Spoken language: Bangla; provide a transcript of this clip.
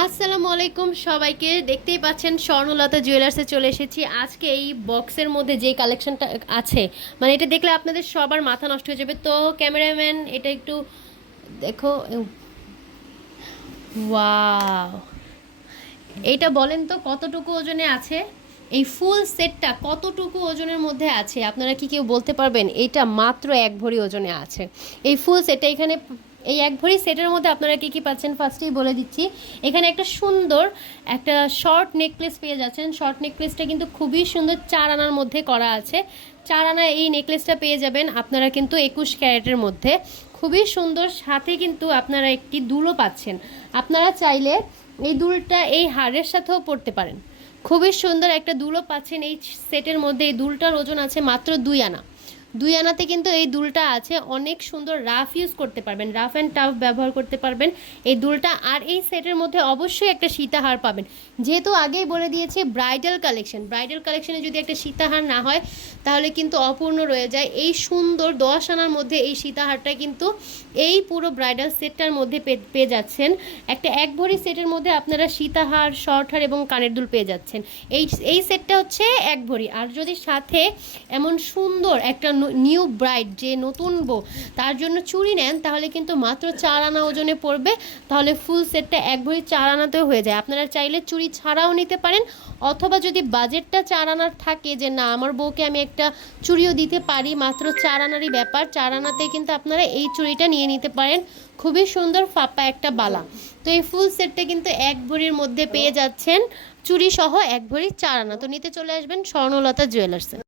আসসালামু আলাইকুম সবাইকে। দেখতেই পাচ্ছেন স্বর্ণলতা জুয়েলার্সে চলে এসেছি। আজকে এই বক্সের মধ্যে যে কালেকশনটা আছে, মানে এটা দেখলে আপনাদের সবার মাথা নষ্ট হয়ে যাবে। তো ক্যামেরাম্যান এটা একটু দেখো। ওয়াও, এইটা বলেন তো কতটুকু ওজনে আছে? এই ফুল সেটটা কতটুকু ওজনের মধ্যে আছে আপনারা কি কেউ বলতে পারবেন? এটা মাত্র 1 ভরি ওজনে আছে এই ফুল সেটটা। এখানে এই 1 ভরি সেটের মধ্যে আপনারা কি কি পাচ্ছেন ফার্স্টেই বলে দিচ্ছি। এখানে একটা সুন্দর একটা শর্ট নেকলেস পেয়ে যাচ্ছেন। শর্ট নেকলেসটা কিন্তু খুবই সুন্দর, 4 আনার মধ্যে করা আছে। 4 আনা এই নেকলেসটা পেয়ে যাবেন আপনারা কিন্তু 21 ক্যারেটের মধ্যে, খুবই সুন্দর। সাথে কিন্তু আপনারা একটি দুলও পাচ্ছেন। আপনারা চাইলে এই দুলটা এই হারের সাথেও পরতে পারেন। খুবই সুন্দর একটা দুলও পাচ্ছেন এই সেটের মধ্যে। এই দুলটার ওজন আছে মাত্র 2 আনা। 2 আনাতে কিন্তু এই দুলটা আছে। অনেক সুন্দর, রাফ ইউজ করতে পারবেন, রাফ অ্যান্ড টাফ ব্যবহার করতে পারবেন এই দুলটা। আর এই সেটের মধ্যে অবশ্যই একটা সীতাহার পাবেন। যেহেতু আগেই বলে দিয়েছি ব্রাইডাল কালেকশন, ব্রাইডাল কালেকশনে যদি একটা সীতাহার না হয় তাহলে কিন্তু অপূর্ণ রয়ে যায়। এই সুন্দর 10 আনার মধ্যে এই সীতাহারটা কিন্তু এই পুরো ব্রাইডাল সেটটার মধ্যে পেয়ে যাচ্ছেন। একটা 1 ভরি সেটের মধ্যে আপনারা সীতাহার, শর্ট হার এবং কানের দুল পেয়ে যাচ্ছেন। এই এই সেটটা হচ্ছে 1 ভরি। আর যদি সাথে এমন সুন্দর একটা নিউ ব্রাইড, যে নতুন বউ, তার জন্য চুড়ি নেন তাহলে কিন্তু মাত্র 4 আনা ওজনে পড়বে। তাহলে ফুল সেটটা 1 ভরি 4 আনাতেও হয়ে যায়। আপনারা চাইলে চুড়ি ছাড়াও নিতে পারেন, অথবা যদি বাজেটটা 4 আনার থাকে, যে না আমার বউকে আমি একটা চুড়িও দিতে পারি, মাত্র 4 আনারই ব্যাপার, 4 আনাতে কিন্তু আপনারা এই চুড়িটা নিয়ে নিতে পারেন। খুবই সুন্দর ফাপ্পা একটা বালা। তো এই ফুল সেটটা কিন্তু 1 ভরির মধ্যে পেয়ে যাচ্ছেন, চুড়ি সহ 1 ভরি 4 আনা। তো নিতে চলে আসবেন স্বর্ণলতা জুয়েলার্সে।